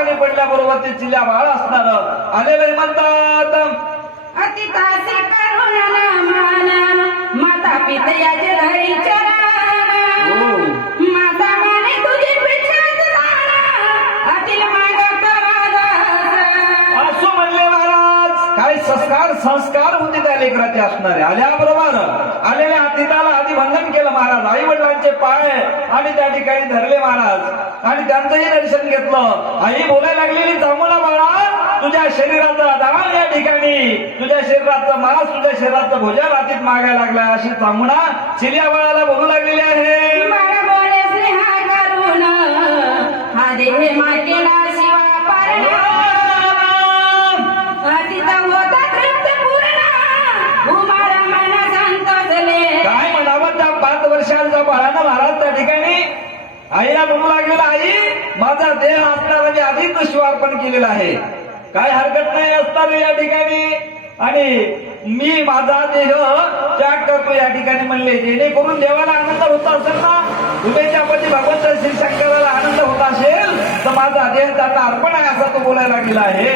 अंगाने पडल्याबरोबर ते चिल्या बाळ असणार आलेले म्हणतात अति तासे करुण नामाना माता पितयाचे धरी चरण माता माने तुझी पिछात जाणा अतिल मागत रागास असो म्हणले महाराज. काय संस्कार होते त्या लेकराचे असणारे. आल्याबरोबर आलेल्या अतिथाला आधी वंदन केलं महाराज. आई वडिलांचे पाय आणि त्या ठिकाणी धरले महाराज आणि त्यांचंही दर्शन घेतलं. आई बोलायला लागलेली जामुना बाळा तुझ्या शरीराचा दान या ठिकाणी तुझ्या शरीराचा मांस तुझ्या शरीराचं भोजन हातीत मागायला लागला अशी जामुना चिल्या बाळाला बोलू लागलेली आहे. बाळा बोले स्नेहा करुण हा देह मागेला शिवा पारणा अतिता होता तृप्त पूर्ण उमारा मन संतोषले. काय म्हणावं त्या 5 वर्षाच्या बाळानं महाराज त्या ठिकाणी आईला म्हणू लागलेला आई माझा देह असणारा मी आधीच शिवार्पण केलेला आहे. काय हरकत नाही असणार या ठिकाणी आणि मी माझा देह त्याग करतो या ठिकाणी म्हणले. जेणेकरून देवाला आनंद होत असेल ना उमेशापती भगवंत श्री शंकराला आनंद होत असेल तर माझा देह त्याचा अर्पण आहे असा तो बोलायला लागलेला आहे.